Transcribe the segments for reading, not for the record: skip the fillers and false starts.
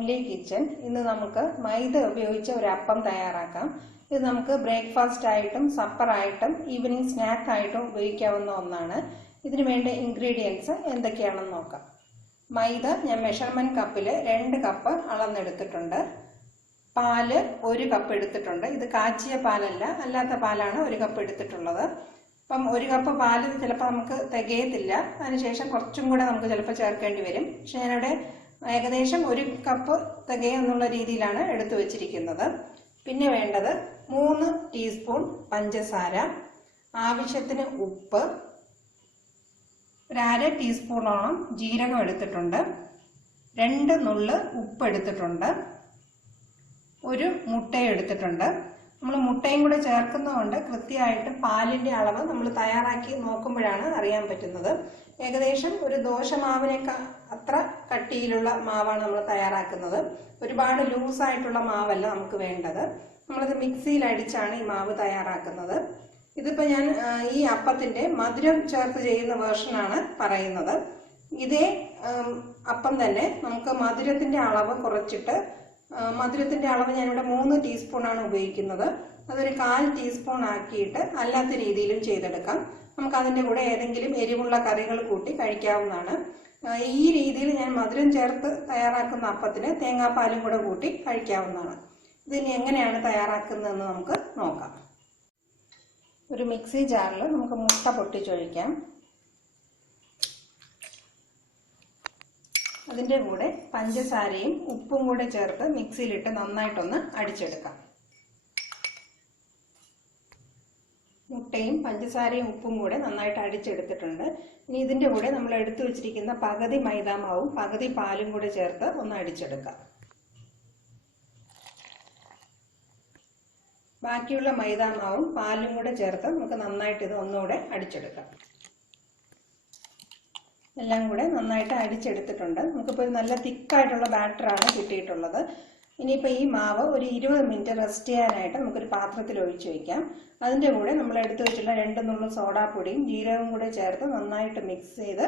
Homely kitchen. ഇന്ന് നമുക്ക് മൈദ ഉപയോഗിച്ച് ഒരു അപ്പം തയ്യാറാക്കാം. ഇത് നമുക്ക് ബ്രേക്ക്ഫാസ്റ്റ് ആയിട്ടും സപ്പർ ആയിട്ടും ഈവനിങ് സ്നാക്ക് ആയിട്ടും ഉപയോഗിക്കാവുന്ന ഒന്നാണ്. ഇതിനു വേണ്ട ഇൻഗ്രീഡിയൻസ് എന്തൊക്കെയാണെന്ന് നോക്കാം. മൈദ ഞാൻ മെഷർമെന്റ് കപ്പിൽ 2 കപ്പ് അളന്നെടുത്തിട്ടുണ്ട്. പാല് 1 കപ്പ് എടുത്തിട്ടുണ്ട്. ഇത് കാച്ചിയ പാലല്ല, അല്ലാത്ത പാലാണ് 1 കപ്പ് എടുത്തിട്ടുള്ളത്. അപ്പം 1 കപ്പ് പാല് ചിലപ്പോൾ നമുക്ക് തികയത്തില്ല, അതിനുശേഷം കുറച്ചും കൂടെ നമുക്ക് ചിലപ്പോൾ ചേർക്കേണ്ടി വരും. പക്ഷെ ഞാനിവിടെ ഏകദേശം 1 കപ്പ് തികയെന്നുള്ള രീതിയിലാണ് എടുത്തു വച്ചിരിക്കുന്നത്. പിന്നെ വേണ്ടത് 3 ടീസ്പൂൺ പഞ്ചസാര, ആവശ്യത്തിന് ഉപ്പ്, 1/2 ടീസ്പൂണോളം ജീരകം എടുത്തിട്ടുണ്ട്, 2 നുള്ള് ഉപ്പ് എടുത്തിട്ടുണ്ട്, 1 മുട്ട എടുത്തിട്ടുണ്ട്. നമ്മൾ മുട്ടയും കൂടെ ചേർക്കുന്നതുകൊണ്ട് കൃത്യമായിട്ട് പാലിൻ്റെ അളവ് നമ്മൾ തയ്യാറാക്കി നോക്കുമ്പോഴാണ് അറിയാൻ പറ്റുന്നത്. ഏകദേശം ഒരു ദോശമാവിനേക്കാൾ അത്ര കട്ടിയിലുള്ള മാവാണ് നമ്മൾ തയ്യാറാക്കുന്നത്. ഒരുപാട് ലൂസായിട്ടുള്ള മാവല്ല നമുക്ക് വേണ്ടത്. നമ്മളിത് മിക്സിയിൽ അടിച്ചാണ് ഈ മാവ് തയ്യാറാക്കുന്നത്. ഇതിപ്പോൾ ഞാൻ ഈ അപ്പത്തിൻ്റെ മധുരം ചേർത്ത് ചെയ്യുന്ന വേർഷനാണ് പറയുന്നത്. ഇതേ അപ്പം തന്നെ നമുക്ക് മധുരത്തിൻ്റെ അളവ് കുറച്ചിട്ട്, മധുരത്തിൻ്റെ അളവ് ഞാനിവിടെ 3 ടീസ്പൂണാണ് ഉപയോഗിക്കുന്നത്. അതൊരു 1/4 ടീസ്പൂൺ ആക്കിയിട്ട് അല്ലാത്ത രീതിയിലും ചെയ്തെടുക്കാം. നമുക്ക് അതിൻ്റെ കൂടെ ഏതെങ്കിലും എരിവുള്ള കറികൾ കൂട്ടി കഴിക്കാവുന്നതാണ്. ഈ രീതിയിൽ ഞാൻ മധുരം ചേർത്ത് തയ്യാറാക്കുന്ന അപ്പത്തിന് തേങ്ങാപ്പാലും കൂടെ കൂട്ടി കഴിക്കാവുന്നതാണ്. ഇതിനി എങ്ങനെയാണ് തയ്യാറാക്കുന്നതെന്ന് നമുക്ക് നോക്കാം. ഒരു മിക്സി ജാറിൽ നമുക്ക് മുട്ട പൊട്ടിച്ചൊഴിക്കാം. അതിൻ്റെ കൂടെ പഞ്ചസാരയും ഉപ്പും കൂടെ ചേർത്ത് മിക്സിയിലിട്ട് നന്നായിട്ടൊന്ന് അടിച്ചെടുക്കാം. മുട്ടയും പഞ്ചസാരയും ഉപ്പും കൂടെ നന്നായിട്ട് അടിച്ചെടുത്തിട്ടുണ്ട്. ഇനി ഇതിൻ്റെ കൂടെ നമ്മൾ എടുത്തു വെച്ചിരിക്കുന്ന പകുതി മൈദാമാവും പകുതി പാലും കൂടെ ചേർത്ത് ഒന്ന് അടിച്ചെടുക്കാം. ബാക്കിയുള്ള മൈദാമാവും പാലും കൂടെ ചേർത്ത് നമുക്ക് നന്നായിട്ട് ഇത് ഒന്നുകൂടെ അടിച്ചെടുക്കാം. എല്ലാം കൂടെ നന്നായിട്ട് അടിച്ചെടുത്തിട്ടുണ്ട്. നമുക്കിപ്പോൾ ഒരു നല്ല തിക്കായിട്ടുള്ള ബാറ്ററാണ് കിട്ടിയിട്ടുള്ളത്. ഇനിയിപ്പോൾ ഈ മാവ് ഒരു 20 മിനിറ്റ് റെസ്റ്റ് ചെയ്യാനായിട്ട് നമുക്കൊരു പാത്രത്തിൽ ഒഴിച്ചു വയ്ക്കാം. അതിൻ്റെ കൂടെ നമ്മൾ എടുത്തു വെച്ചുള്ള 2 നുള്ളു സോഡാപ്പൊടിയും ജീരകവും കൂടെ ചേർത്ത് നന്നായിട്ട് മിക്സ് ചെയ്ത്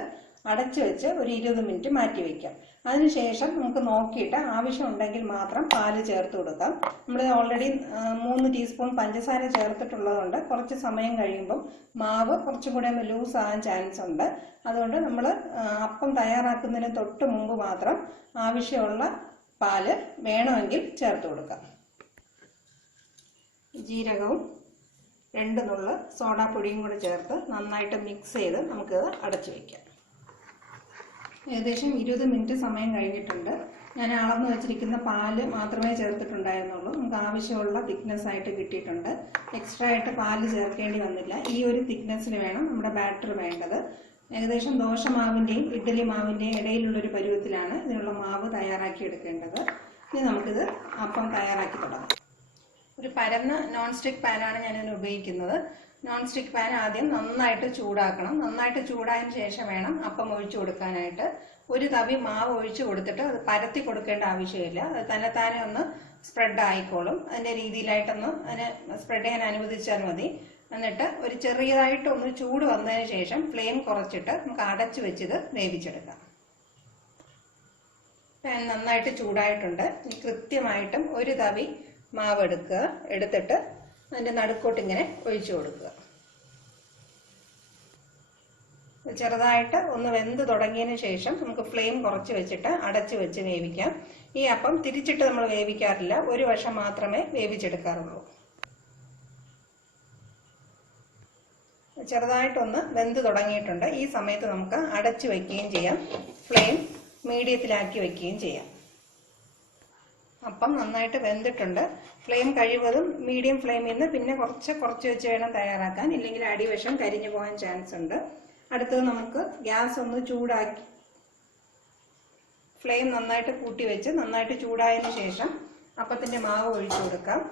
അടച്ചു വെച്ച് ഒരു 20 മിനിറ്റ് മാറ്റി വയ്ക്കാം. അതിനുശേഷം നമുക്ക് നോക്കിയിട്ട് ആവശ്യമുണ്ടെങ്കിൽ മാത്രം പാല് ചേർത്ത് കൊടുക്കാം. നമ്മൾ ഓൾറെഡി 3 ടീസ്പൂൺ പഞ്ചസാര ചേർത്തിട്ടുള്ളതുകൊണ്ട് കുറച്ച് സമയം കഴിയുമ്പം മാവ് കുറച്ചും കൂടെ ഒന്ന് ലൂസ് ആകാൻ ചാൻസ് ഉണ്ട്. അതുകൊണ്ട് നമ്മൾ അപ്പം തയ്യാറാക്കുന്നതിന് തൊട്ട് മുമ്പ് മാത്രം ആവശ്യമുള്ള പാല് വേണമെങ്കിൽ ചേർത്ത് കൊടുക്കാം. ജീരകവും 2 നുള്ള് സോഡാപ്പൊടിയും കൂടെ ചേർത്ത് നന്നായിട്ട് മിക്സ് ചെയ്ത് നമുക്കിത് അടച്ചു വയ്ക്കാം. ഏകദേശം 20 മിനിറ്റ് സമയം കഴിഞ്ഞിട്ടുണ്ട്. ഞാൻ അളന്ന് വെച്ചിരിക്കുന്ന പാല് മാത്രമേ ചേർത്തിട്ടുണ്ടായിരുന്നുള്ളൂ. നമുക്ക് ആവശ്യമുള്ള തിക്നെസ് ആയിട്ട് കിട്ടിയിട്ടുണ്ട്. എക്സ്ട്രാ ആയിട്ട് പാല് ചേർക്കേണ്ടി വന്നില്ല. ഈ ഒരു തിക്നെസ്സിന് വേണം നമ്മുടെ ബാറ്റർ വേണ്ടത്. ഏകദേശം ദോശമാവിൻ്റെയും ഇഡ്ഡലി മാവിൻ്റെയും ഇടയിലുള്ളൊരു പരുവത്തിലാണ് ഇതിനുള്ള മാവ് തയ്യാറാക്കി എടുക്കേണ്ടത്. ഇനി നമുക്കിത് അപ്പം തയ്യാറാക്കി തുടങ്ങാം. ഒരു പരന്ന നോൺ സ്റ്റിക്ക് പാനാണ് ഞാനിതിന് ഉപയോഗിക്കുന്നത്. നോൺ സ്റ്റിക്ക് പാൻ ആദ്യം നന്നായിട്ട് ചൂടാക്കണം. നന്നായിട്ട് ചൂടായതിന് ശേഷം വേണം അപ്പം ഒഴിച്ചു കൊടുക്കാനായിട്ട്. ഒരു തവി മാവ് ഒഴിച്ചു കൊടുത്തിട്ട് അത് പരത്തി കൊടുക്കേണ്ട ആവശ്യമില്ല. അത് തന്നെത്താനെ ഒന്ന് സ്പ്രെഡ് ആയിക്കോളും. അതിൻ്റെ രീതിയിലായിട്ടൊന്ന് അതിനെ സ്പ്രെഡ് ചെയ്യാൻ അനുവദിച്ചാൽ മതി. എന്നിട്ട് ഒരു ചെറിയതായിട്ടൊന്ന് ചൂട് വന്നതിന് ശേഷം ഫ്ലെയിം കുറച്ചിട്ട് നമുക്ക് അടച്ചു വെച്ചിത് വേവിച്ചെടുക്കാം. പാൻ നന്നായിട്ട് ചൂടായിട്ടുണ്ട്. കൃത്യമായിട്ടും ഒരു തവി മാവ് എടുത്തിട്ട് അതിൻ്റെ നടുക്കോട്ട് ഇങ്ങനെ ഒഴിച്ചു കൊടുക്കുക. ചെറുതായിട്ട് ഒന്ന് വെന്ത് തുടങ്ങിയതിന് ശേഷം നമുക്ക് ഫ്ലെയിം കുറച്ച് വെച്ചിട്ട് അടച്ചു വെച്ച് വേവിക്കാം. ഈ അപ്പം തിരിച്ചിട്ട് നമ്മൾ വേവിക്കാറില്ല, ഒരു വശം മാത്രമേ വേവിച്ചെടുക്കാറുള്ളൂ. ചെറുതായിട്ടൊന്ന് വെന്ത് തുടങ്ങിയിട്ടുണ്ട്. ഈ സമയത്ത് നമുക്ക് അടച്ചു വയ്ക്കുകയും ചെയ്യാം, ഫ്ലെയിം മീഡിയത്തിലാക്കി വയ്ക്കുകയും ചെയ്യാം. അപ്പം നന്നായിട്ട് വെന്തിട്ടുണ്ട്. ഫ്ലെയിം കഴിവതും മീഡിയം ഫ്ലെയിമിൽ നിന്ന് പിന്നെ കുറച്ച് വെച്ച് വേണം തയ്യാറാക്കാൻ, ഇല്ലെങ്കിൽ അടിവശം കരിഞ്ഞു പോകാൻ ചാൻസ് ഉണ്ട്. അടുത്തത് നമുക്ക് ഗ്യാസ് ഒന്ന് ചൂടാക്കി ഫ്ലെയിം നന്നായിട്ട് കൂട്ടി വെച്ച് നന്നായിട്ട് ചൂടായതിനു ശേഷം അപ്പത്തിൻ്റെ മാവ് ഒഴിച്ചു കൊടുക്കാം.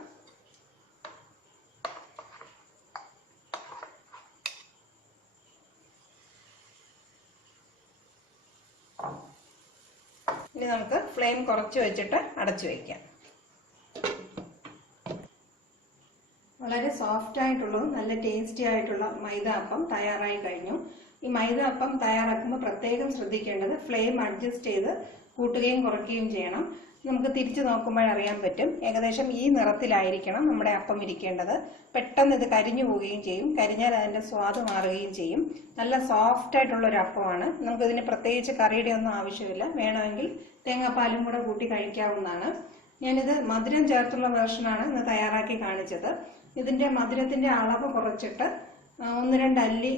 ഇനി നമുക്ക് ഫ്ലെയിം കുറച്ച് വെച്ചിട്ട് അടച്ചു വയ്ക്കാം. വളരെ സോഫ്റ്റ് ആയിട്ടുള്ളതും നല്ല ടേസ്റ്റി ആയിട്ടുള്ള മൈദ അപ്പം തയ്യാറായി കഴിഞ്ഞു. ഈ മൈദ അപ്പം തയ്യാറാക്കുമ്പോൾ പ്രത്യേകം ശ്രദ്ധിക്കേണ്ടത് ഫ്ലെയിം അഡ്ജസ്റ്റ് ചെയ്ത് കൂട്ടുകയും കുറയ്ക്കുകയും ചെയ്യണം. നമുക്ക് തിരിച്ചു നോക്കുമ്പോൾ അറിയാൻ പറ്റും. ഏകദേശം ഈ നിറത്തിലായിരിക്കണം നമ്മുടെ അപ്പം ഇരിക്കേണ്ടത്. പെട്ടെന്ന് ഇത് കരിഞ്ഞു പോവുകയും ചെയ്യും. കരിഞ്ഞാൽ അതിന്റെ സ്വാദ് മാറുകയും ചെയ്യും. നല്ല സോഫ്റ്റ് ആയിട്ടുള്ള ഒരു അപ്പമാണ്. നമുക്കിതിന് പ്രത്യേകിച്ച് കറിയുടെ ഒന്നും ആവശ്യമില്ല. വേണമെങ്കിൽ തേങ്ങാപ്പാലും കൂടെ കൂട്ടി കഴിക്കാവുന്നതാണ്. ഞാനിത് മധുരം ചേർത്തുള്ള വേർഷനാണ് ഇന്ന് തയ്യാറാക്കി കാണിച്ചത്. ഇതിന്റെ മധുരത്തിന്റെ അളവ് കുറച്ചിട്ട് 1-2 അല്ലി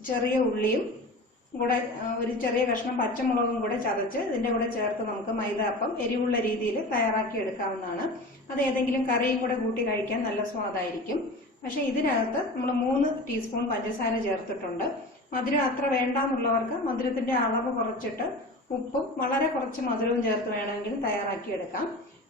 ചെറിയ ഉള്ളിയും കൂടെ ഒരു ചെറിയ കഷ്ണം പച്ചമുളകും കൂടെ ചതച്ച് ഇതിന്റെ കൂടെ ചേർത്ത് നമുക്ക് മൈദ അപ്പം എരിവുള്ള രീതിയിൽ തയ്യാറാക്കി എടുക്കാവുന്നതാണ്. അത് ഏതെങ്കിലും കറിയും കൂടെ കൂട്ടി കഴിക്കാൻ നല്ല സ്വാദായിരിക്കും. പക്ഷെ ഇതിനകത്ത് നമ്മൾ 3 ടീസ്പൂൺ പഞ്ചസാര ചേർത്തിട്ടുണ്ട്. മധുരം അത്ര വേണ്ടാന്നുള്ളവർക്ക് മധുരത്തിന്റെ അളവ് കുറച്ചിട്ട് ഉപ്പും വളരെ കുറച്ച് മധുരവും ചേർത്ത് വേണമെങ്കിലും തയ്യാറാക്കിയെടുക്കാം.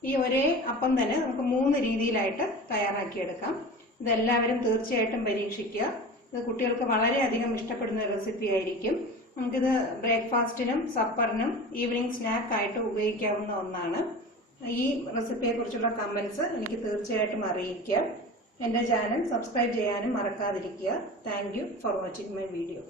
ഈ ഒരേ അപ്പം തന്നെ നമുക്ക് 3 രീതിയിലായിട്ട് തയ്യാറാക്കിയെടുക്കാം. ഇതെല്ലാവരും തീർച്ചയായിട്ടും പരീക്ഷിക്കുക. ഇത് കുട്ടികൾക്ക് വളരെയധികം ഇഷ്ടപ്പെടുന്ന റെസിപ്പി ആയിരിക്കും. നമുക്കിത് ബ്രേക്ക്ഫാസ്റ്റിനും സപ്പറിനും ഈവനിങ് സ്നാക്കായിട്ട് ഉപയോഗിക്കാവുന്ന ഒന്നാണ്. ഈ റെസിപ്പിയെ കുറിച്ചുള്ള കമന്റ്സ് എനിക്ക് തീർച്ചയായിട്ടും അറിയിക്കുക. എൻ്റെ ചാനൽ സബ്സ്ക്രൈബ് ചെയ്യാനും മറക്കാതിരിക്കുക. Thank you for watching my video.